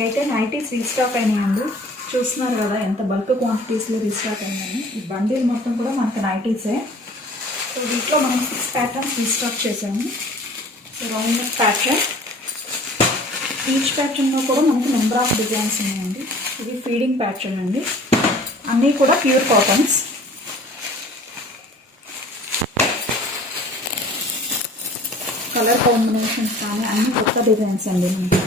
మనకైతే nighties restock అయినాయండి. చూస్తున్నారు కదా ఎంత బల్క్ క్వాంటిటీస్లో రీస్టాక్ అయిందని. ఈ బండిల్ మొత్తం కూడా మనకి నైటీసే. సో వీటిలో మనం 6 ప్యాటర్న్స్ రీస్టాక్ చేసాము. So round neck pattern, each ప్యాటర్న్లో కూడా మనకి నెంబర్ ఆఫ్ డిజైన్స్ ఉన్నాయండి. ఇది ఫీడింగ్ ప్యాటర్న్ అండి. అన్నీ కూడా ప్యూర్ కాటన్స్. కలర్ కాంబినేషన్స్ కానీ అన్ని కొత్త డిజైన్స్ అండి. మనకి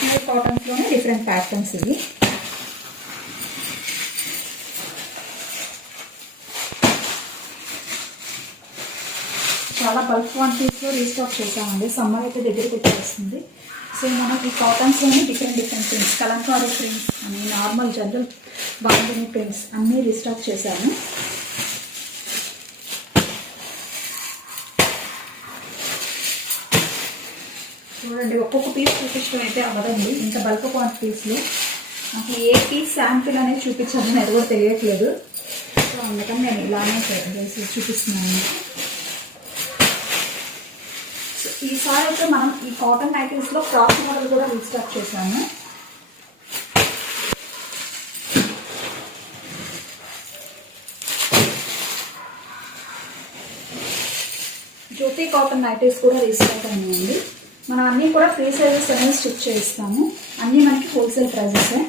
ప్యూర్ కాటన్స్లోనే డిఫరెంట్ ప్యాటర్న్స్ ఇవి. చాలా బల్క్ క్వాంటిటీస్లో రీస్టాక్ చేసామండి. సమ్మర్ అయితే దగ్గరికి వచ్చేస్తుంది. సో మనకి కాటన్స్లోనే డిఫరెంట్ ప్రింట్స్, కలంకారీ ప్రింట్స్ అని, నార్మల్ జనరల్ బాండిని ప్రింట్స్ అన్నీ రీస్టాక్ చేశాము. చూడండి, ఒక్కొక్క పీస్ చూపించడం అయితే అవ్వదండి ఇంత బల్క్ క్వాంటిటీస్లో. నాకు ఏ పీస్ శాంపిల్ అనేది చూపించాలని అది కూడా తెలియట్లేదు. సో అందుకని నేను ఇలానే చేసి చూపిస్తున్నాను. సో ఈసారి అయితే మనం ఈ కాటన్ నైటీస్లో ఫ్రాక్ మోడల్ కూడా రీస్టాక్ చేశాము. జ్యోతి కాటన్ నైటీస్ కూడా రీస్టాక్ అయినాయండి. మనం అన్నీ కూడా ఫ్రీ సైజెస్ అనేది స్టిచ్ చేయిస్తాము. అన్నీ మనకి హోల్సేల్ ప్రైజెసే.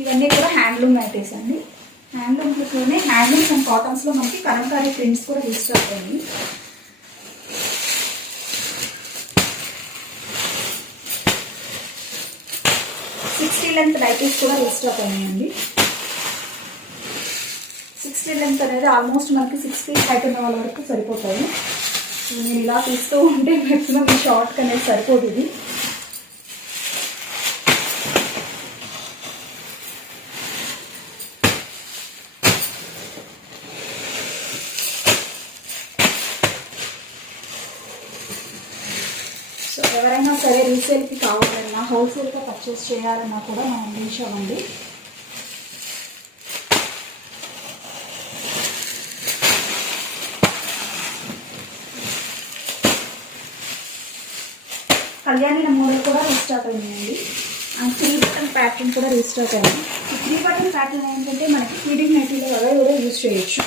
ఇవన్నీ కూడా హ్యాండ్లూమ్ నైటీస్ అండి. హ్యాండ్లూమ్స్లోనే హ్యాండ్లూమ్స్ అండ్ కాటన్స్లో మనకి కలంకారీ ప్రింట్స్ కూడా రీస్టాక్ అయ్యాయి. సిక్స్టీ లెంత్ నైటీస్ కూడా రీస్టాక్ అయ్యాయండి. 60 లెంత్ అనేది ఆల్మోస్ట్ మనకి 6 ఫీట్ హైట్ ఉన్న వాళ్ళ వరకు సరిపోతాయి. నేను ఇలా తీస్తూ ఉంటే మ్యాక్సిమం ఈ షార్ట్కి అనేది సరిపోదు. ఇది సో ఎవరైనా సరే రీసేల్కి కావాలన్నా, హోల్సేల్గా పర్చేస్ చేయాలన్నా కూడా మనం రీచ్ అవ్వండి. కళ్యాణి మోడల్ కూడా రీస్టాక్ అయిందండి. అండ్ 3 బటన్ ప్యాటర్న్ కూడా రీస్టాక్ అయింది. ఈ 3 బటన్ ప్యాటర్న్ ఏంటంటే మనకి ఫీడింగ్ నైటీలో అలా కూడా యూజ్ చేయొచ్చు.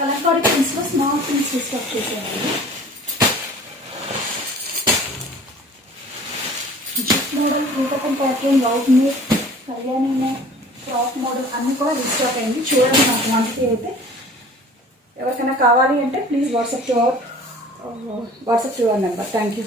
కలంకారీ ప్రింట్స్లో స్మాల్ ప్రింట్స్ రీస్టాక్ చేసేయండి. జిప్ మోడల్, రూపకం pattern, round neck, Kalyani neck, frock model అన్నీ కూడా రీస్టాక్ అయింది. చూడండి నా క్వాంటిటీ అయితే. ఎవరికైనా కావాలి అంటే please WhatsApp to our number. Thank you.